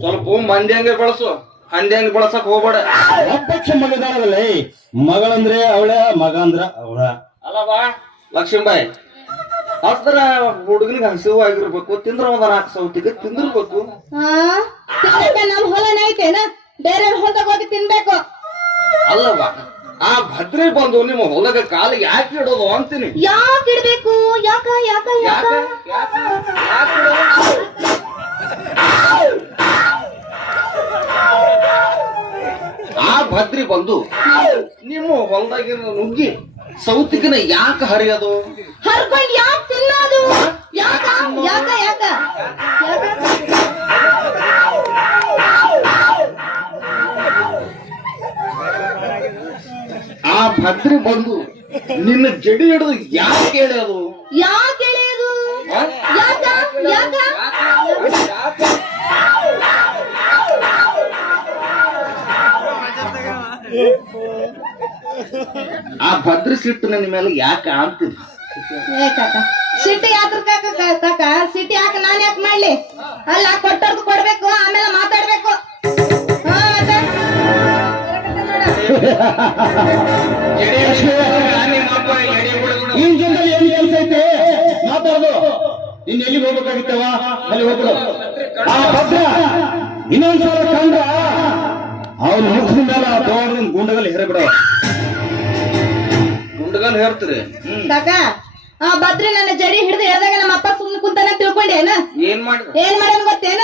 ಸ್ವಲ್ಪ ಮಂದಿ ಹಂಗೆ ಬೆಳಸು, ಹಂದಿ ಹಂಗೆ ಬೆಳಸಕ್ ಹೋಗ್ಬೇಡ. ಅಪ್ಪಕ್ಷ ಮಗದಾಳಲ್ಲ ಮಗಳಂದ್ರೆ ಅವಳ, ಮಗ ಅಂದ್ರ ಅವಳ. ಅಲ್ಲವಾ ಲಕ್ಷ್ಮೀಬಾಯಿ, ಹತ್ರ ಹುಡುಗನಿಗೆ ಹಸಿವು ಆಗಿರ್ಬೇಕು, ತಿಂದ್ರ ಒಂದ 4 ಸೌತಿಗೆ ತಿಂದಿರ್ಬೇಕು. ನಮ್ ಹೊಲನ ಐತೇನ, ಬೇರೆ ಹೊಲದಾಗ ಹೋಗಿ ತಿನ್ಬೇಕು. ಅಲ್ಲವಾ ಆ ಭದ್ರಿ ಬಂದು ನಿಮ್ಮ ಹೊಲಗ ಕಾಲಿಗೆ ಯಾಕೆ ಇಡೋದು ಅಂತೀನಿ. ಯಾಕೆ ಇಡ್ಬೇಕು? ಯಾಕ ಯಾಕ ಯಾಕ ಆ ಭದ್ರಿ ಬಂದು ನಿಮ್ಮ ಹೊಲದಾಗಿನ ನುಗ್ಗಿ ಸೌತಿಗಿನ ಯಾಕೆ ಹರಿಯೋದು? ಹರ್ಕೊಂಡ್ ಯಾಕೆ ತಿನ್ನೋದು? ಯಾಕ ಯಾಕ ಯಾಕ ಆ ಭದ್ರಿ ಬಂದು ನಿನ್ನ ಜಡಿ ಹಿಡಿದು ಯಾಕೆ ಹೇಳ್ಯೋದು? ಯಾಕೆ ಎಳೆಯೋದು? ಯಾಕ ಯಾಕ ಆ ಭದ್ರಿ ಸಿಟ್ಟು ನನ್ನ ಮೇಲೆ ಯಾಕೆ ಅಂತೀನಿ. ಏ ಕಾಕ, ಸಿಟಿ ಯಾತ್ರ ಕಾಕ, ಸಿಟಿ ಯಾಕ ನಾನ್ ಯಾಕೆ ಮಾಡ್ಲಿ? ಅಲ್ಲ ಕೊಟ್ಟರ್ದು ಕೊಡ್ಬೇಕು, ಆಮೇಲೆ ಮಾತಾಡ್ಬೇಕು. ಈ ಜನರಲ್ಲಿ ಏನ್ ಕೆಲಸ ಐತೆ ಮಾತಾಡೋದು? ಇನ್ ಎಲ್ಲಿಗೆ ಹೋಗ್ಬೇಕಾಗಿತ್ತವ? ಅಲ್ಲಿ ಹೋಗ್ಬಿಡು. ಆ ಭದ್ರ ಇನ್ನೊಂದ್ಸಲ ಕಂಡ್ರ ಅವನ ಮುಖದ ಮೇಲೆ ದೊಡ್ಡ ಗುಂಡಗಲ್ಲಿ ಹೇರಬಿಡವ. ಗುಂಡಗಲ್ ಹೇಳ್ತೀರಿ? ಕಾಕ, ಆ ಭದ್ರಿ ನನ್ನ ಜಡಿ ಹಿಡಿದು ಎಳ್ದಾಗ ನಮ್ಮ ಅಪ್ಪ ಸುಮ್ಮನೆ ಕುಂತಾನ ತಿಳ್ಕೊಂಡೇನ? ಏನ್ ಮಾಡಿದ? ಏನ್ ಮಾಡೋನ್ ಗೊತ್ತೇನ?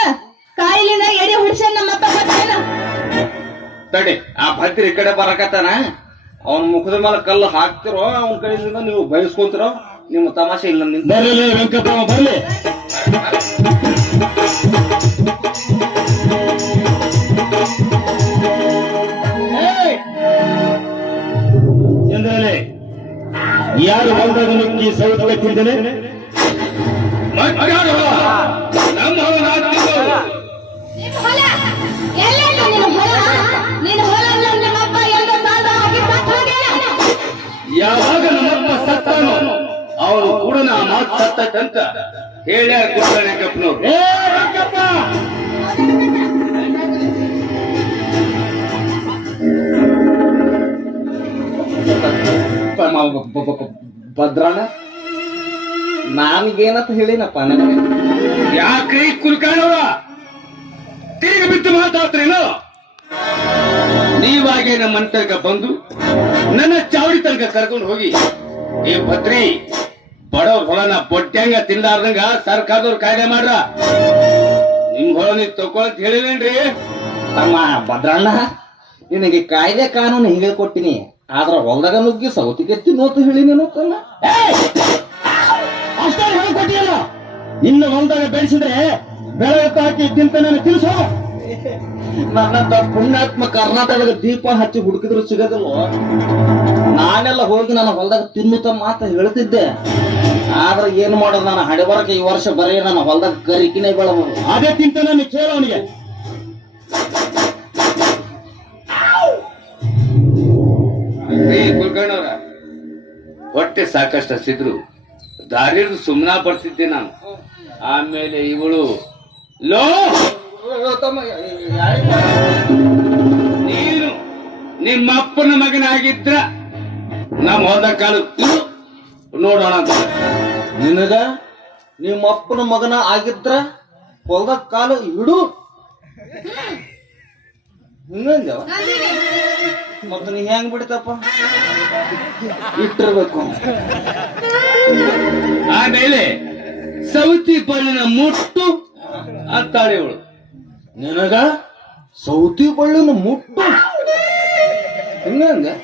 ಕಾಯಿಲಿಂದ ಎಡಿ ಹುಡ್ಸನ್ ನಮ್ಮ ಅಪ್ಪ ಗೊತ್ತೇನ? ತಡಿ, ಆ ಭದ್ರಿ ಈ ಕಡೆ ಬರಕತ್ತಾನ, ಅವನ ಮುಖದ ಮೇಲೆ ಕಲ್ಲು ಹಾಕ್ತಿರೋ, ಅವನ ಕೈಯಿಂದ ನೀವು ಬಯಸ್ಕೊಂತಿರೋ, ನಿಮ್ಮ ತಮಾಷೆ ಇಲ್ಲ. ನಿಂತ ಬರ್ಲಿ ವೆಂಕಟರಾಮ ಬರ್ಲಿ. ಚಂದ್ರನೇ, ಯಾರು ಹೊಲದಾಗ ನುಗ್ಗಿ ಸೌತಿಗೆ ತಿಂದೇನೆ? ನಿಮ್ ಹೊಲ ಎಲ್ಲೆಲ್ಲ ನಿನ್ ಹೊಲ? ನಿನ್ ಹೊಲ ನಮ್ಮ ಅಪ್ಪ ಎಲ್ಲೋ ಸಾಲ ಹಾಕಿ ಸತ್ತು ಹೋಗ್ಯಾನ. ಯಾವಾಗ ನಮ್ಮಪ್ಪ ಸತ್ತಾನೋ ಅವನು ಕೂಡ ನಾ ಮಾತು ಸತ್ತಂತ ಹೇಳ್ಯಾರ ಕೊಡ್ತಾನೆ ಕಪ್ಪನವ್ರು. ಭದ್ರಾಣ ನಾನೀಗೇನಂತ ಹೇಳಿನಪ್ಪ ನನಗೆ? ಯಾಕ್ರಿ ಕುಲ್ಕಾಣವ್ರ ತಿರುಗಿ ಬಿತ್ತು ಮಾತಾಡ್ತೀರೇನು? ನೀವಾಗೆ ನಮ್ಮ ಮನೆ ತನಕ ಬಂದು ನನ್ನ ಚಾವಡಿ ತನಕ ಕರ್ಕೊಂಡು ಹೋಗಿ, ಈ ಭದ್ರಿ ಬಡವ್ರ ಹೊಲನ ಬೊಟ್ಟೆಂಗ ತಿಂದಾರ್ದಂಗ ಸರ್ಕಾರದವ್ರು ಕಾಯ್ದೆ ಮಾಡ್ರ. ನಿಮ್ ಹೊಲ ನೀವು ತಗೊಳತ್ ಹೇಳಿದೇನ್ರಿ? ತಮ್ಮ ಭದ್ರಣ್ಣ, ನಿನಗೆ ಕಾಯ್ದೆ ಕಾನೂನು ಹಿಂಗೆ ಕೊಟ್ಟಿನಿ, ಆದ್ರ ಹೊಲ್ದಾಗ ನುಗ್ಗಿ ಸೌತಿಗೆ ತಿನ್ನೋತು ಹೇಳಿ ನೀನು ತಮ್ಮ. ಅಷ್ಟೇ ಹೇಳ್ಕೊಟ್ಟಿಯಲ್ಲ, ನಿನ್ನ ಹೊಲದಾಗ ಬೆಳೆಸಿದ್ರೆ ಬೆಳೆ ಹಾಕಿ ತಿಂತ ನಾನು ತಿಳಿಸೋ. ನನ್ನಂತ ಪುಣ್ಯಾತ್ಮ ಕರ್ನಾಟಕದ ದೀಪ ಹಚ್ಚಿ ಹುಡುಕಿದ್ರು ಸಿಗೋದಿಲ್ವ? ನಾನೆಲ್ಲ ಹೋಗಿ ನನ್ನ ಹೊಲದಾಗ ತಿನ್ನುತ್ತ ಮಾತ ಹೇಳ್ತಿದ್ದೆ, ಆದ್ರೆ ಏನ್ ಮಾಡೋದು, ನನ್ನ ಹಣೆಬರಕ್ಕೆ ಈ ವರ್ಷ ಬರೀ ನನ್ನ ಹೊಲದಾಗ ಕರಿಕಿನೇ ಬೆಳಬಹುದು. ಅದೇ ತಿಂತ ನಾನು ಕೇಳೋನಿಗೆ. ಕುಲ್ಕರ್ಣವ್ರ ಹೊಟ್ಟೆ ಸಾಕಷ್ಟು ಹಸಿದ್ರು ದಾರಿಯಲ್ಲಿ ಸುಮ್ನಾ ಬರ್ತಿದ್ದೆ ನಾನು. ಆಮೇಲೆ ಇವಳು ಲೋ ನೀನು ನಿಮ್ಮ ಅಪ್ಪನ ಮಗನಾಗಿದ್ರ ನಮ್ಮ ಹೊಲದ ಕಾಲು ನೋಡೋಣ ಅಂತ. ನಿನಗ ನಿಮ್ಮ ಅಪ್ಪನ ಮಗನ ಆಗಿದ್ರ ಹೊಲದಾಗ ಕಾಲು ಇಡು ಹಿಂಗಂದೇವ? ಮತ್ತ ನೀ ಹೆಂಗ್ ಬಿಡ್ತಪ್ಪ? ಇಟ್ಟಿರ್ಬೇಕು. ಆಮೇಲೆ ಸೌತಿ ಬಣ್ಣಿನ ಮುಟ್ಟು ಅಂತಾಳೆ ಇವಳು. ನಿನಗ ಸೌತಿ ಬಳ್ಳಿನ ಮುಟ್ಟು ಹಿಂಗಂದೆ?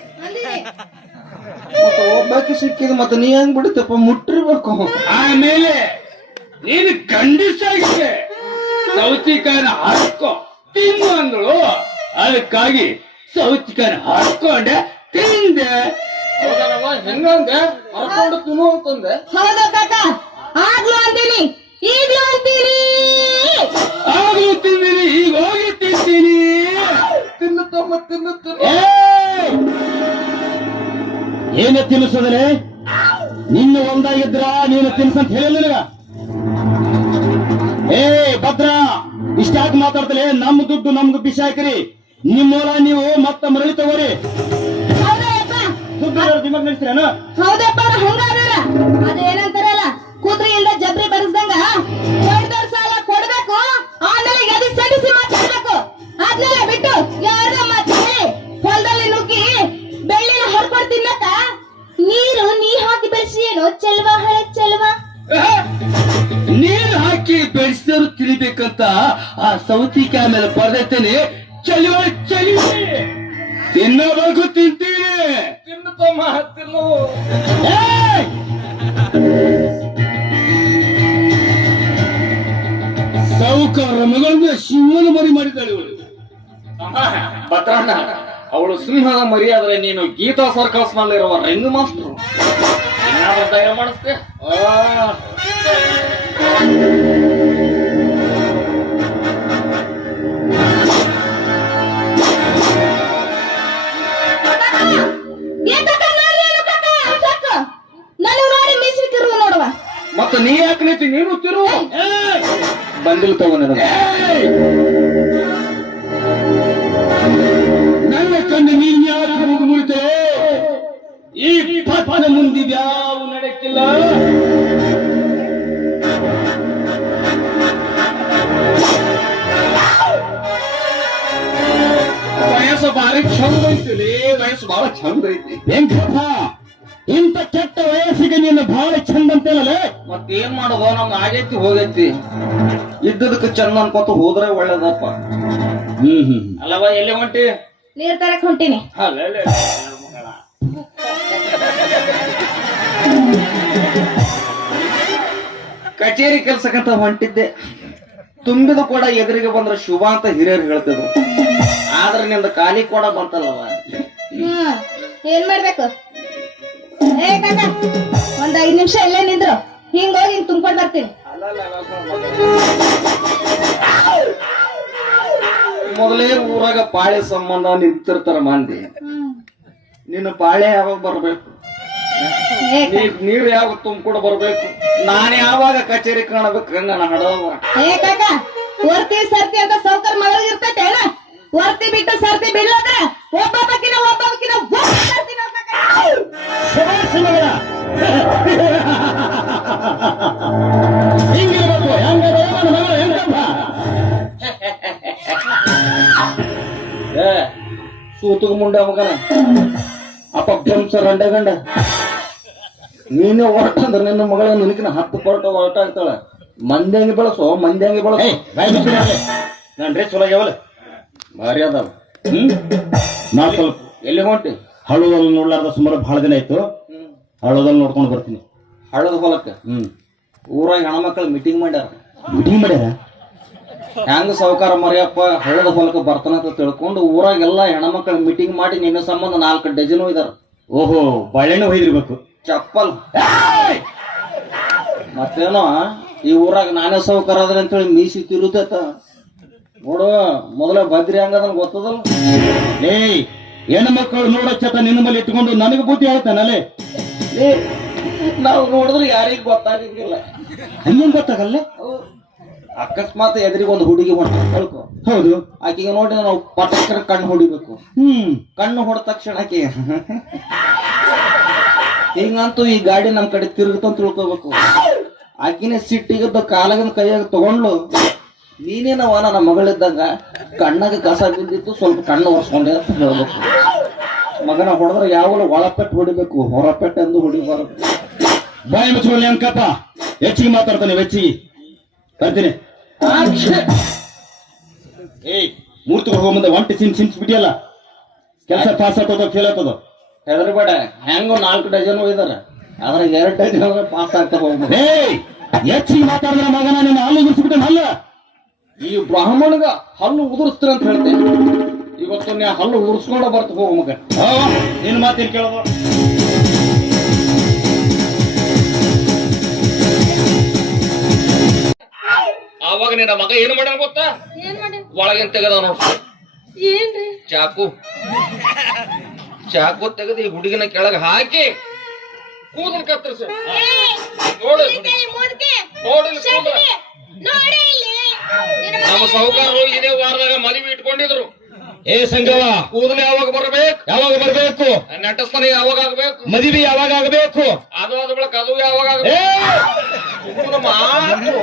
ಮತ್ತ ಒಬ್ಬಾಕಿ ಸಿಕ್ಕಿದ ಮತ್ತ ನೀ ಹೆಂಗ್ ಬಿಡ್ತಪ್ಪ? ಮುಟ್ಟಿರ್ಬೇಕು. ಆಮೇಲೆ ನೀನು ಖಂಡಿಸಾಗಿದೆ ಸೌತಿಕಾಯನ ಹಾಕೋ ತಿನ್ನು ಅಂದಳು. ಅದಕ್ಕಾಗಿ ಸೌತಿಕಾಯನ ಹಾಕೊಂಡೆ ತಿಂದೆ. ಹೆಂಗಂದೆ? ಹರ್ಕೊಂಡು ತಿನ್ನು ಅಂತಂದೆ. ಹೌದಾ ಕಾಕ? ಆಗ್ಲೂ ಅಂತೀನಿ, ಈಗ್ಲೂ ಅಂತೀನಿ. ಆಗ್ಲೂ ತಿಂದಿನಿ, ಈಗ ಹೋಗಿ ತಿಂತೀನಿ. ತಿನ್ನುತ್ತಮ್ಮ ತಿನ್ನುತ್ತ. ಏನೇ ತಿನ್ನಿಸೋದನೆ? ನಿನ್ನ ಒಂದಾಗಿದ್ರ ನೀನು ತಿನ್ಸಂತ ಹೇಳಿಲ್ಲ ನಿನಗ. ಏ ಭದ್ರ, ಇಷ್ಟಾಗಿ ಮಾತಾಡ್ತಲೇ ನಮ್ಮ ದುಡ್ಡು ನಮ್ಗೆ ಬಿಸಾಕ್ರಿ ನಿಮ್ ಮೂಲ ನೀವು ಮತ್ತ ಮರಳಿ ತಗೋರಿ ಹೌದಪ್ಪ ದುಡ್ಡು ದಿಮಾಗ್ ನಡೆಸ್ತೀರೇನು ಹೌದಪ್ಪ ಹಂಗಾದ್ರ ಅದೇನಂತಾರಲ್ಲ ಕುದುರೆ ಇಲ್ದ ಜಬ್ರಿ ಬರ್ಸ್ದಂಗ ದೊಡ್ಡದವ್ರ ಸಾಲ ಕೊಡ್ಬೇಕು ಆಮೇಲೆ ಗದಿ ಸಡಿಸಿ ಮಾತಾಡ್ಬೇಕು ಅದ್ನೆಲ್ಲ ಬಿಟ್ಟು ಯಾರ ಮಾತಾಡಿ ಹೊಲದಲ್ಲಿ ನುಗ್ಗಿ ಬೆಳ್ಳಿನ ಹರ್ಕೊಂಡು ತಿನ್ನಕ ನೀರು ನೀ ಹಾಕಿ ಬೆಳೆಸಿಯೇನೋ ಚೆಲ್ವಾ ಹಳೆ ಚೆಲ್ವಾ ನೀರು ಹಾಕಿ ಬೆಳೆಸಿದ್ರು ತಿಳಿಬೇಕಂತ ಆ ಸೌತಿಕಾಯಿ ಮೇಲೆ ಬರ್ದೈತೇನೆ ಚಲಿವ ಚಲಿ ತಿನ್ನಬೇಕು ತಿಂತೀನಿ ತಿನ್ನುತ್ತಮ್ಮ ಹತ್ತಿಲ್ಲ ಏಯ್! ಸಾವುಕಾರ ಮಗಳನ್ನ ಶಿವನ ಮರಿ ಮಾಡಿದ್ದಾಳೆ ಇವಳು ಭದ್ರಣ್ಣ ಅವಳು ಸಿಂಹದ ಮರಿ ಆದ್ರೆ ನೀನು ಗೀತಾ ಸರ್ಕಲ್ಸ್ ನಲ್ಲಿರುವ ರಿಂಗ್ ಮಾಸ್ಟರ್ ಏನಾದ್ರೂ ದಯ ಮಾಡಿಸ್ತೆ ಮತ್ತೆ ನೀ ಯಾಕೆ ನಿಂತಿ ನೀನು ತಿರು ಬಂದಿಲ್ ತಗೋ ನನಗೆ ನನ್ನ ಕಣ್ಣು ನೀನ್ ಯಾಕೆ ಮುಗಿತೆ ಈ ಪಾಪನ ಮುಂದೆ ಯಾವ ನಡೆಯಕ್ಕಿಲ್ಲ ವಯಸ್ಸು ಭಾರಿ ಚಂದ ಐತಿ ವಯಸ್ಸು ಬಹಳ ಚಂದ ಐತಿ ವೆಂಕಪ್ಪ ಇಂಥ ಕೆಟ್ಟ ವಯಸ್ಸಿಗೆ ನೀನು ಬಹಳ ಚಂದ ಅಂತೇಳಲೆ ಮತ್ತೇನ್ ಮಾಡೋದು ನಮ್ಗೆ ಆಗೈತಿ ಹೋಗೈತಿ ಇದ್ದದಕ್ಕೆ ಚಂದ ಅನ್ಕೋತ ಹೋದ್ರೆ ಒಳ್ಳೇದಪ್ಪ ಅಲ್ಲವ ಎಲ್ಲಿ ಹೊಂಟಿ ನೀರ್ ತರಕ್ ಹೊಂಟೀನಿ ಕಚೇರಿ ಕೆಲ್ಸಕ್ಕಂತ ಹೊಂಟಿದ್ದೆ ತುಂಬಿದ ಕೂಡ ಎದುರಿಗೆ ಬಂದ್ರೆ ಶುಭ ಅಂತ ಹಿರಿಯರು ಹೇಳ್ತಿದ್ರು ಆದ್ರೆ ನಿಂದ ಖಾಲಿ ಕೂಡ ಬಂತಲ್ಲವ ಏನ್ ಮಾಡ್ಬೇಕು ಏ ಕಾಕ ಒಂದ್ 5 ನಿಮಿಷ ಇಲ್ಲೇ ನಿಂದ್ರು ಹಿಂಗ್ ಹೋಗಿ ಹಿಂಗ್ ತುಂಬ್ಕೊಂಡ್ ಬರ್ತೀನಿ ಮೊದಲೇ ಊರಾಗ ಪಾಳೆ ಸಂಬಂಧ ನಿಂತಿರ್ತಾರ ಮಂದಿ ನಿನ್ನ ಪಾಳೆ ಯಾವಾಗ ಬರ್ಬೇಕು ನೀವ್ ಯಾವಾಗ ತುಂಬಿಕೊಂಡು ಬರ್ಬೇಕು ನಾನ್ ಯಾವಾಗ ಕಚೇರಿ ಕಾಣಬೇಕು ನನ್ನ ಹಡವ ಏ ಕಾಕ ವರ್ತಿ ಸರ್ತಿ ಅಂತ ಸೌಕರ್ ಮಗಳಿಗೆ ಇರ್ತೈತೆ ಏನ ವರ್ತಿ ಬಿಟ್ಟು ಸರ್ತಿ ಬಿಡ್ಲಂದ್ರೆ ಒಬ್ಬೊಬ್ಬಕಿನ ಹಿಂಗಿರ್ಬೇಕು ಹೆಂಗದ ನನ್ನ ಮಗಳು ಹೆಂಗಪ್ಪ ಸೂತುಗ ಮುಂಡ ಮಗನ ಅಪ್ಪ ಬೆಂಸರ್ ಅಂಡೆ ಗಂಡ ನೀನೇ ಹೊರಟಂದ್ರೆ ನಿನ್ನ ಮಗಳ ನಿನಕಿನ 10 ಪರ್ಟ ಹೊರಟ ಆಗ್ತಾಳ ಮಂದ್ಯಾಂಗಿ ಬಳಸೋ ಮಂದ್ಯಾಂಗಿ ಬಳಸೋ ನನ್ರಿ ಚಲೋ ಆಗ್ಯಾವಲ್ಲ ಭಾರಿ ಅದಾವ ನಾ ಸ್ವಲ್ಪ ಎಲ್ಲಿ ಹೊಂಟಿ ಹಳ್ಳದಲ್ಲಿ ನೋಡ್ಲಾರ್ದ ಸುಮಾರು ಬಹಳ ದಿನ ಆಯ್ತು ಹಳ್ಳದಲ್ಲಿ ನೋಡ್ಕೊಂಡು ಬರ್ತೀನಿ ಹಳ್ಳದ ಹೊಲಕ್ಕ ಊರಾಗ ಹೆಣ್ಮಕ್ಳು ಮೀಟಿಂಗ್ ಮಾಡ್ಯಾರ ಮೀಟಿಂಗ್ ಮಾಡ್ಯಾರ ಹೆಂಗ ಸಾವುಕಾರ ಮರಿಯಪ್ಪ ಹಳ್ಳದ ಹೊಲಕ್ಕ ಬರ್ತಾನಂತ ತಿಳ್ಕೊಂಡು ಊರಾಗೆಲ್ಲ ಹೆಣ್ಮಕ್ಳು ಮೀಟಿಂಗ್ ಮಾಡಿ ನಿನ್ನ ಸಂಬಂಧ 4 ಡಜನ್ ಇದಾರ ಓಹೋ ಬಾಳೆಹಣ್ಣು ಒಯ್ದಿರ್ಬೇಕು ಚಪ್ಪಲ್ ಮತ್ತೇನೋ ಈ ಊರಾಗ ನಾನೇ ಸಾವುಕಾರ ಅದ್ರ ಅಂತೇಳಿ ಮೀಸಿ ತಿರುತೈತ ನೋಡು ಮೊದಲ ಬದ್ರಿ ಹಂಗದನ್ ಗೊತ್ತದಲ್ಲ ಏಯ್ ಹೆಣ್ಣು ಮಕ್ಕಳು ನೋಡೋ ಚಟ ನಿನ್ನ ಮೇಲೆ ಇಟ್ಕೊಂಡು ನನಗೆ ಬುದ್ಧಿ ಹೇಳ್ತಾನಲ್ಲೇ ನಾವು ನೋಡಿದ್ರೆ ಯಾರಿಗ್ ಗೊತ್ತಾಗಂಗಿಲ್ಲ ಹಂಗೇನ್ ಗೊತ್ತಾಗಲ್ಲ ಅಕಸ್ಮಾತ್ ಎದುರಿಗೆ ಒಂದು ಹುಡುಗಿ ಹೊಂಟ ಹೇಳ್ಕೊ ಹೌದು ಆಕೆಗೆ ನೋಡಿ ನಾವು ಪಟಕ್ಕರ ಕಣ್ಣು ಹೊಡಿಬೇಕು ಕಣ್ಣು ಹೊಡೆದ ತಕ್ಷಣ ಆಕೆ ಹಿಂಗಂತೂ ಈ ಗಾಡಿ ನಮ್ ಕಡೆ ತಿರುಗುತ್ತಂತ ತಿಳ್ಕೊಬೇಕು ಆಕಿನ ಸಿಟ್ಟಿಗದ್ದ ಕಾಲಗನ ಕೈಯಾಗ ತಗೊಂಡ್ಲು ನೀನೇನವ ನನ್ನ ಮಗಳಿದ್ದಂಗ ಕಣ್ಣಾಗ ಕಸ ಬಿದ್ದಿತ್ತು ಸ್ವಲ್ಪ ಕಣ್ಣು ಒರೆಸ್ಕೊಂಡೆ ಅಂತ ಹೇಳ್ಬೇಕು ಮಗನ ಹೊಡೆದ್ರೆ ಯಾವಾಗಲೂ ಒಳಪೆಟ್ಟು ಹೊಡಿಬೇಕು ಹೊರಪೆಟ್ಟು ಎಂದು ಹೊಡಿಬಾರದು ಬಾಯಿ ಮುಚ್ಕೊಳ್ಳಿ ಅಂಕಪ್ಪ ಹೆಚ್ಚಿಗೆ ಮಾತಾಡ್ತಾನೆ ಹೆಚ್ಚಿಗೆ ಬರ್ತೀನಿ ಏಯ್ ಮೂರ್ತಿಗೆ ಹೋಗೋ ಮುಂದೆ ಒಂಟಿ ಸಿನ್ಸ್ ಬಿಟ್ಟಿಯಲ್ಲ ಕೆಲಸ ಪಾಸ್ ಆಗ್ತದೋ ಫೇಲ್ ಆಗ್ತದೋ ಹೆದರ್ಬೇಡ ಹೆಂಗೋ 4 ಡಜನ್ ಒಯ್ದಾರ ಆದ್ರೆ 2 ಡಜನ್ ಪಾಸ್ ಆಗ್ತಾ ಹೋಗ್ಬೇಕು ಏಯ್ ಹೆಚ್ಚಿಗೆ ಮಾತಾಡಿದ್ರೆ ಮಗನ ನಿನ್ನ ಹಲ್ಲು ಉದುರಿಸ್ಬಿಟ್ಟೆ ಹಲ್ಲ ಈ ಬ್ರಾಹ್ಮಣಗ ಹಲ್ಲು ಉದುರಿಸ್ತೀರ ಅಂತ ಹೇಳ್ತೇನೆ ಇವತ್ತು ನೀ ಹಲ್ಲು ಉದುರಿಸ್ಕೊಂಡ ಬರ್ತ ಹೋಗ ಮಗ ನಿನ್ನ ಮಾತೇನು ಕೇಳೋದು ಆವಾಗ ನಿನ್ನ ಮಗ ಏನು ಮಾಡ್ಯಾನ ಗೊತ್ತಾ ಒಳಗಿನ ತೆಗದ ಏನ್ರಿ ಚಾಕು ತೆಗೆದು ಈ ಹುಡುಗಿನ ಕೆಳಗೆ ಹಾಕಿ ಕೂದಲು ಕತ್ತರಿಸ ನೋಡು ನಮ್ಮ ಸಾಹುಕಾರರು ಇದೇ ವಾರದಾಗ ಮದುವೆ ಇಟ್ಕೊಂಡಿದ್ರು. ಏ ಸಂಗವ, ಕೂದಲು ಯಾವಾಗ ಬರ್ಬೇಕು, ಯಾವಾಗ ಬರ್ಬೇಕು? ನೆಟ್ಟಸ್ತಾನೆ ಯಾವಾಗ ಆಗ್ಬೇಕು, ಮದುವೆ ಯಾವಾಗ ಆಗಬೇಕು? ಅದು ಆದ ಬಳಿಕ ಅದು ಯಾವಾಗ ಏ ಆಗ್ಬೇಕು.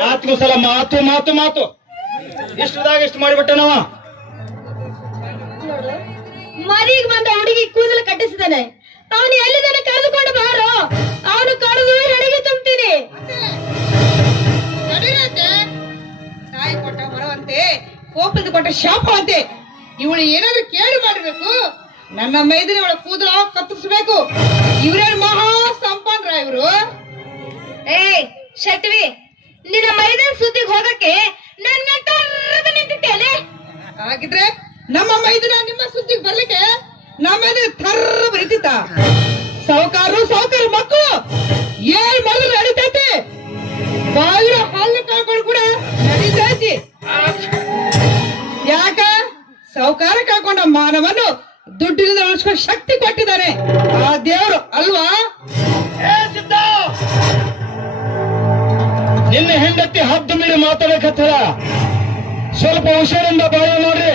ಮಾತು ಸಲ ಮಾತು ಮಾತು ಮಾತು ಇಷ್ಟದಾಗ ಇಷ್ಟು ಮಾಡಿಬಿಟ್ಟ ನಾವ. ಮನೆಗೆ ಬಂದ ಹುಡುಗಿ ಕೂದಲು ಕಟ್ಟಿಸಿದಾನೆ. ಅವನು ಎಲ್ಲಿದ್ದಾನೆ ಕರೆದುಕೊಂಡು ಬಾರೋ. ಅವನು ಕರೆದು ಹೆಣಿಗೆ ತುಂಬ್ತೀನಿ. ತಾಯಿ ಕೊಟ್ಟ ಮರವಂತೆ, ಕೋಪದ ಕೊಟ್ಟ ಶಾಪ ಅಂತೆ. ಇವಳು ಏನಾದ್ರೂ ಕೇಳಿ ಮಾಡಿರ್ಬೇಕು. ನನ್ನ ಮೈದಿನ ಇವಳ ಕೂದಲ ಕತ್ತರಿಸಬೇಕು. ಇವ್ರೇನು ಮಹಾ ಸಂಪನ್ರ ಇವ್ರು. ಏಯ್ ಶಟ್ವಿ, ನಿನ್ನ ಮೈದಾನ ಸುದ್ದಿಗೆ ಹೋಗಕ್ಕೆ ನನ್ನ ಟರ್ರದ ನಿಂತಿದ್ದೇನೆ. ಹಾಗಿದ್ರೆ ನಮ್ಮ ಮೈದಿನ ನಿಮ್ಮ ಸುದ್ದಿಗೆ ಬರ್ಲಿಕ್ಕೆ ನಮ್ಮ ಥರ್ರ ಬರೀತಿತ್ತ. ಸಾವುಕಾರ ಮಕ್ಕಳು ಏನ್ ಮಾಡಿದ್ರು ನಡೀತೈತಿ. ಬಾಗಿಲ ಹಾಲು ಕಳ್ಕೊಂಡು ಕೂಡ ನಡೀತೈತಿ. ಯಾಕ ಸಾವುಕಾರ ಕಳ್ಕೊಂಡ ಮಾನವನ್ನು ದುಡ್ಡಿನಿಂದ ಉಳಿಸ್ಕೊ ಶಕ್ತಿ ಕೊಟ್ಟಿದ್ದಾನೆ ಆ ದೇವರು ಅಲ್ವಾ? ನಿನ್ನ ಹೆಂಡತಿ ಹದ್ದು ಮೀರಿ ಮಾತಾಡಕತ್ತಾರ. ಸ್ವಲ್ಪ ಹುಷಾರಿಂದ ಬಾಯ ನೋಡ್ರಿ.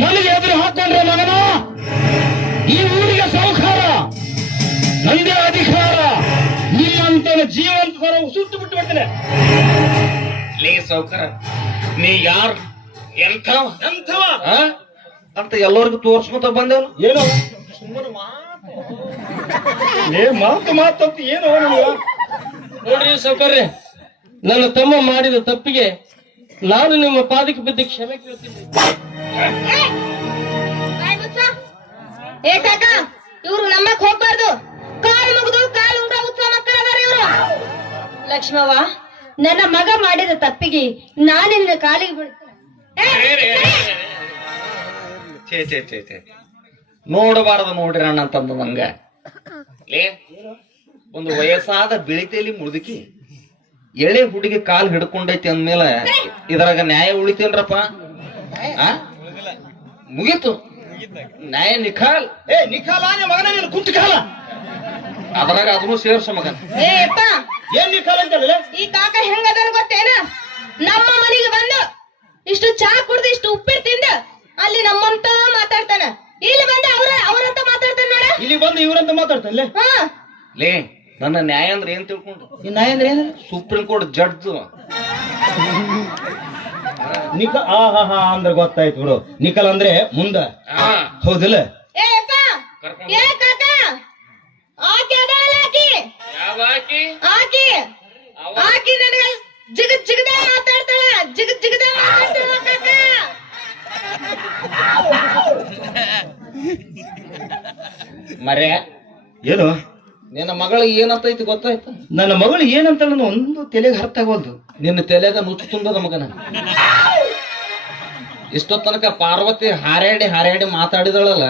ನನಗೆ ಎದುರು ಹಾಕೊಂಡ್ರೆ ಮಗನ, ಈ ಊರಿಗೆ ಸಾಹುಕಾರ, ನಂದೇ ಅಧಿಕಾರ. ನಿಮ್ಮಂತ ಜೀವಂತ ಸರ ಸುಟ್ಟು ಬಿಟ್ಟು ಬಿಡ್ತೇನೆ. ಲೇ ಸಾಹುಕಾರ, ನೀ ಯಾರು, ಎಂಥವ ಎಂಥವ ಆ? ಅಂತ ಎಲ್ಲರಿಗೂ ತೋರ್ಸ್ಕೊತ ಬಂದೇವನು. ಏನು ಏ ಮಾತು ಮಾತಂತ ಏನು ನೋಡ್ರಿ ಸಾವುಕಾರ್ರೆ, ನನ್ನ ತಮ್ಮ ಮಾಡಿದ ತಪ್ಪಿಗೆ ನಾನು ನಿಮ್ಮ ಪಾದಕ್ಕೆ ಬಿದ್ದು ಕ್ಷಮೆ ಕೇಳ್ತೀನಿ. ಏ ಕಾಕ, ಇವ್ರು ನಮ್ಮಕ್ ಹೋಗ್ಬಾರ್ದು. ಕಾಲು ಮುಗಿದು ಕಾಲು ಉಂಗ್ರ ಉತ್ಸವ ಮಕ್ಕಳದಾರ ಇವ್ರು. ಲಕ್ಷ್ಮವ್ವ, ನನ್ನ ಮಗ ಮಾಡಿದ ತಪ್ಪಿಗೆ ನಾನು ನಿನ್ನ ಕಾಲಿಗೆ ನೋಡಬಾರದು ನೋಡ್ರಿ ಅಣ್ಣ ಅಂತಂದ ನಂಗ. ಲೇ, ಒಂದು ವಯಸ್ಸಾದ ಬಿಳಿತೇಲಿ ಮುದುಕಿ ಎಳೆ ಹುಡುಗಿ ಕಾಲ್ ಹಿಡ್ಕೊಂಡೈತಿ ಅಂದ್ಮೇಲೆ ಇದ್ರಾಗ ನ್ಯಾಯ ಉಳಿತೇನ್ರಪ್ಪ? ಮುಗೀತು ನ್ಯಾಯ ನಿಖಾಲ್. ಏ ನಿಖಾಲ ಮಗನ, ನೀನು ಕುಂತು ಕಾಲ. ಅದ್ರಾಗ ಅದನ್ನು ಸೇರ್ಸ ಮಗನ್. ಏ ಅಪ್ಪ, ಏನ್ ನಿಖಾಲ ಅಂತಲ್ಲ? ಈ ಕಾಕ ಹೆಂಗದನ್ ಗೊತ್ತೇನ? ನಮ್ಮ ಮನೆಗೆ ಬಂದು ಇಷ್ಟು ಚಾ ಕುಡ್ದು ಇಷ್ಟು ಉಪ್ಪಿಟ್ಟು ತಿಂದು ಅಲ್ಲಿ ನಮ್ಮಂತ ಮಾತಾಡ್ತಾನ. ಇಲ್ಲಿ ಬಂದು ಅವರಂತ ಮಾತಾಡ್ತಾನ ನೋಡ. ಇಲ್ಲಿ ಬಂದು ಇವ್ರಂತ ಮಾತಾಡ್ತಾನೆ. ಹಾ, ಲೇ, ನನ್ನ ನ್ಯಾಯ ಅಂದ್ರೆ ಏನ್ ತಿಳ್ಕೊಂಡು? ಈ ನಾಯಿ ಅಂದ್ರೆ ಏನು? Supreme court judge. ಹಾ ಅಂದ್ರೆ ಗೊತ್ತಾಯ್ತು ಬಿಡು. ನಿಖಲ್ ಅಂದ್ರೆ ಮುಂದ, ಹೌದಿಲ್ಲ? ಏ ಅಪ್ಪ, ಏ ಕಾಕ, ಆಕಿ ಅದಲ್ಲ ಆಕಿ. ಯಾವ ಆಕಿ? ಆಕಿ ಆಕಿ ನನಗ ಜಿಗದ ಮಾತಾಡ್ತಾಳ. ಜಿಗದ ಮಾತಾಡ್ತಾಳ ಕಾಕ. ಮರ್ಯ, ಏನು ನಿನ್ನ ಮಗಳಿಗೆ ಏನಂತೈತಿ ಗೊತ್ತಾಯ್ತು? ನನ್ನ ಮಗಳು ಏನಂತ ಒಂದು ತಲೆಗೆ ಅರ್ಥ ಆಗೋಲ್ದು. ನಿನ್ನ ತಲೆಗ ನುಚ್ಚು ತುಂಬದ ಮಗನ. ಇಷ್ಟೋ ತನಕ ಪಾರ್ವತಿ ಹಾರ್ಯಾಡಿ ಮಾತಾಡಿದಳಲ್ಲ,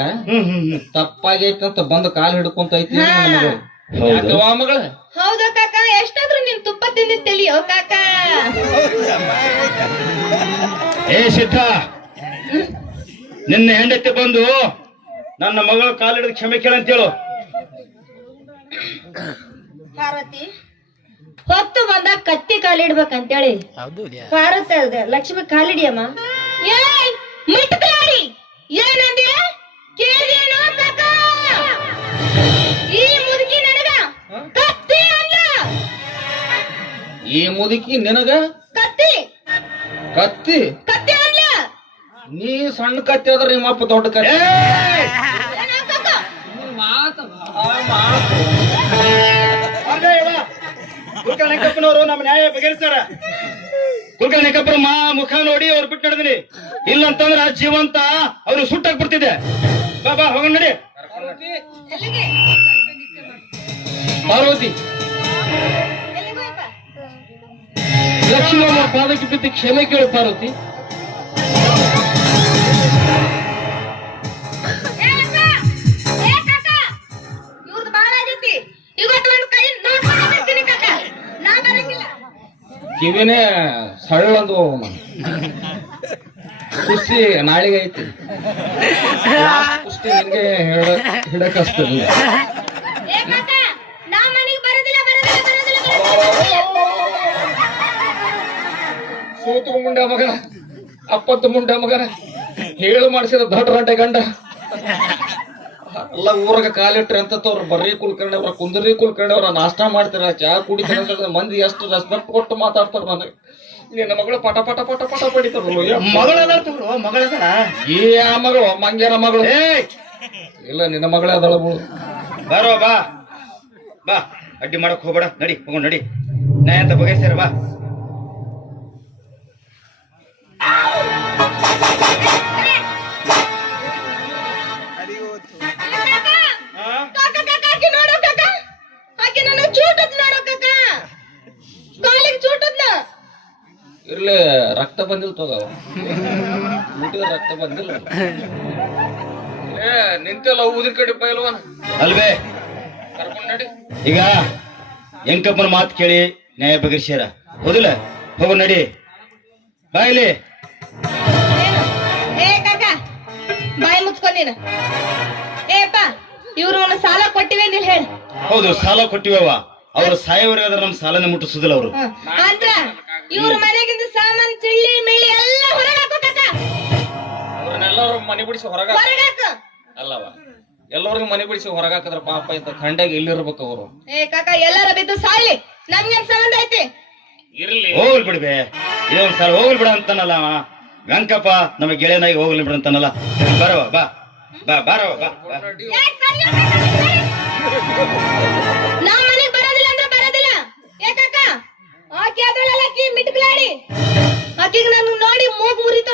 ತಪ್ಪಾಗೈತಿ ಅಂತ ಬಂದು ಕಾಲು ಹಿಡ್ಕೊಂತೈತಿ ನನ್ನ ಮಗಳು. ಯಾಕವ್ವ ಮಗಳ? ಹೌದು ಕಾಕ, ಎಷ್ಟಾದ್ರೂ ನೀನ್ ತುಪ್ಪ ತಿಂದಿದ್ ತಿಳಿಯೋ ಕಾಕ. ಏ ಸಿದ್ಧ, ನಿನ್ನ ಹೆಂಡತಿ ಬಂದು ನನ್ನ ಮಗಳ ಕಾಲಿಡಿದ ಕ್ಷಮೆ ಕೇಳಂತೇಳು. ಪಾರ್ವತಿ, ಹೊತ್ತು ಬಂದಾಗ ಕತ್ತಿ ಕಾಲಿಡ್ಬೇಕಂತೇಳಿ ಪಾರ್ವತಿ ಅಲ್ದೆ ಲಕ್ಷ್ಮಿ ಕಾಲಿಡಿಯಮ್ಮ. ಏಯ್ ಮಿಟ್ಕಾರಿ, ಏನಂದಿಯ ಕೇಳಿಯೇನೋ ಕಾಕ? ಈ ಮುದುಕಿ ನನಗ ಕತ್ತಿ ಅಲ್ಲ. ಈ ಮುದುಕಿ ನಿನಗ ಕತ್ತಿ ಕತ್ತಿ ಕತ್ತಿ ಅಲ್ಲ. ನೀ ಸಣ್ಣ ಕತ್ತಿ ಆದ್ರೆ ನಿಮ್ಮಪ್ಪ ದೊಡ್ಡ ಕತ್ತಿ. ಏನೋ ಕಾಕ? ಕುಲ್ಕರ್ಣಿಕಪ್ಪನವರು ನಮ್ಮ ನ್ಯಾಯ ಬಗೆಹರಿಸ್ತಾರ. ಕುಲ್ಕರ್ಣಿಕಪ್ಪನ ಮುಖ ನೋಡಿ ಅವ್ರು ಬಿಟ್ಟು ನಡೆದಿನಿ. ಇಲ್ಲ ಅಂತಂದ್ರ ಜೀವಂತ ಅವ್ರು ಸುಟ್ಟಾಕ್ ಬಿಡ್ತಿದ್ದೆ. ಬಾ ಬಾ ಹೋಗೋಣ ನಡಿ. ಎಲ್ಲಿಗೆ? ಪಾರ್ವತಿ, ಎಲ್ಲಿಗೆ ಹೋಗಪ್ಪ? ಲಕ್ಷ್ಮಮ್ಮ ಪಾದಕ್ಕೆ ಬಿದ್ದು ಕ್ಷಮೆ ಕೇಳು ಪಾರ್ವತಿ. ಇವ್ರದ್ದು ಬಾಳ ಆಗೈತಿ. ಇವತ್ತು ಒಂದು ಕೈ ನೋಡ್ಕೊಂಡು ಬರ್ತೀನಿ ಕಾಕ. ನಾ ಬರಂಗಿಲ್ಲ. ಕಿವಿನೇ ಸಳ್ಳಂದು ಕುಸ್ತಿ ನಾಳೆಗೆ ಐತಿ. ಕುಸ್ತಿ ನಿನ್ಗೆ ಹಿಡಕಸ್ತದೆ. ಏ ಕಾಕ, ನಾ ಮನೆಗೆ ಬರೋದಿಲ್ಲ. ಸೂತು ಮುಂಡ ಮಗನ ಅಪ್ಪತ್ತು ಮುಂಡ ಮಗನ ಹೇಳು ಮಾಡಿಸಿದ ದೊಡ್ಡ ಗಂಟೆ ಗಂಡ ಎಲ್ಲ ಊರಾಗ ಕಾಲಿಟ್ರಿ ಅಂತವ್ರ ಬರ್ರಿ ಕುಲ್ಕರ್ಣವ್ರ ಕುಂದರಿ ಕುಲ್ಕರ್ಣವ್ರ ನಾಷ್ಟ ಮಾಡ್ತಾರ ಚಾ ಕುಡಿತಾರ ಮಂದಿ ಎಷ್ಟು ರೆಸ್ಪೆಕ್ಟ್ ಕೊಟ್ಟು ಮಾತಾಡ್ತಾರ ನನಗೆ ನಿನ್ನ ಮಗಳು ಪಟ ಪಟ ಪಟ ಪಟ ಪಡಿತಾರ ಮಗಳದ ಮಗಳದ ಈ ಆ ಮಗಳು ಮಂಗ್ಯನ ಮಗಳು ಇಲ್ಲ ನಿನ್ನ ಮಗಳೇ ಅದಳ ಬಾರೋ ಬಾ ಬಾ ಅಡ್ಡಿ ಮಾಡಕ್ ಹೋಗ್ಬೇಡ ನಡಿ ಹೋಗೋಣ ನಡಿ ನಾ ಅಂತ ಬಗೆಸೇರ ಬಾ ನೋಡೋ ಕಾಕ ಆಕೆ ನನ್ನ ಚೂಟದ್ ನೋಡೋ ಕಾಕ ಕಾಲಿಗೆ ಚೂಟದ್ಲ ಇರ್ಲಿ ರಕ್ತ ಬಂದಿಲ್ ತಗವ ಊಟದ ರಕ್ತ ಬಂದಿಲ್ಲ ನಿಂತೆಲ್ಲ ಊದಿನ ಕಡೆ ಪೈಲ್ವನ ಅಲ್ವೇ ಕರ್ಕೊಂಡ್ ನಡಿ ಈಗ ಎಂಕಪ್ಪನ ಮಾತು ಕೇಳಿ ನ್ಯಾಯ ಬಗೆಸೇರ ಹೌದಿಲ್ಲ ಹೋಗು ನಡಿ ಬಾ ಇಲ್ಲಿ ಏ ಕಾಕ ಬಾಯಿ ಮುಚ್ಕೊಂಡ್ ನೀನು ಏಪ್ಪ ಇವ್ರು ಒಂದು ಸಾಲ ಕೊಟ್ಟಿವೆ ನೀನ್ ಹೇಳ ಹೌದು ಸಾಲ ಕೊಟ್ಟಿವವ ಅವ್ರು ಸಾಯವರೆಗಾದ್ರೆ ನಮ್ ಸಾಲನೆ ಮುಟ್ಟಿಸುದಿಲ್ಲ ಅವರು ಅಂದ್ರ ಇವ್ರ ಮನೆಗಿಂದ ಸಾಮಾನ್ ಚಿಳ್ಳಿ ಮಿಳ್ಳಿ ಎಲ್ಲ ಹೊರಗಾಕು ಕಾಕ ಅವ್ರನ್ನೆಲ್ಲರೂ ಮನೆ ಬಿಡಿಸಿ ಹೊರಗ ಹೊರಗಾಕು ಅಲ್ಲವ ಎಲ್ಲರಿಗೂ ಮನೆ ಬಿಡಿಸಿ ಹೊರಗಾಕದ್ರ ಪಾಪ ಇಂತ ಖಂಡಾಗ ಇಲ್ಲಿರ್ಬೇಕು ಅವರು ಏ ಕಾಕ ಎಲ್ಲಾರ ಬಿದ್ದು ಸಾಯ್ಲಿ ನಮ್ಗೇನ್ ಸಂಬಂಧ ಐತಿ ಇರ್ಲಿ ಹೋಗ್ಲಿ ಬಿಡ್ಬೆ ಇದೊಂದ್ ಸಲ ಹೋಗ್ಲಿ ಬಿಡ ಅಂತಾನಲ್ಲ ಅವ ವೆಂಕಪ್ಪ ನಮ್ಮ ಗೆಳೆಯನಾಗಿ ಹೋಗ್ಲಿ ಬಿಡ ಅಂತಾನಲ್ಲ ಬರವ ಬಾ ಬಾ ಬಾರವ ಬಾ ಬಾ. ಏ, ಸರಿ ಹೋಗ್ ಕಾಕ, ಸರಿ. ನಾವ್ ಮನೆಗ್ ಬರೋದಿಲ್ಲ ಅಂದ್ರೆ ಬರೋದಿಲ್ಲ ಏ ಕಾಕ ಆಕೆ ಅದಳಲ್ಲ ಆಕಿ ಮಿಟ್ಕಲಾಡಿ ಆಕಿಗೆ ನಾನು ನೋಡಿ ಮೂಗ್ ಮುರಿತ